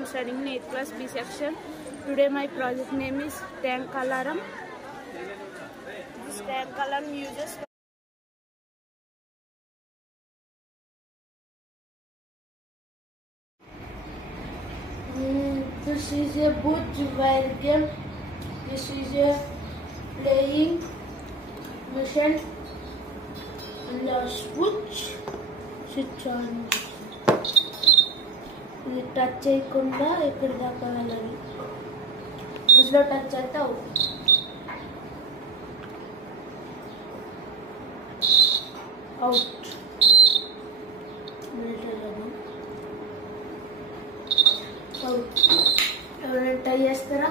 am studying in 8th class B section. Today my project name is tank alarm. This tank alarm uses this is a boot wire game. This is a playing machine and a switch on. ఇది touch చేయకుండా ఎక్కడి దాకా వెళ్ళాలి. ఇందులో touch అయితే out. ఎవరైనా try చేస్తారా?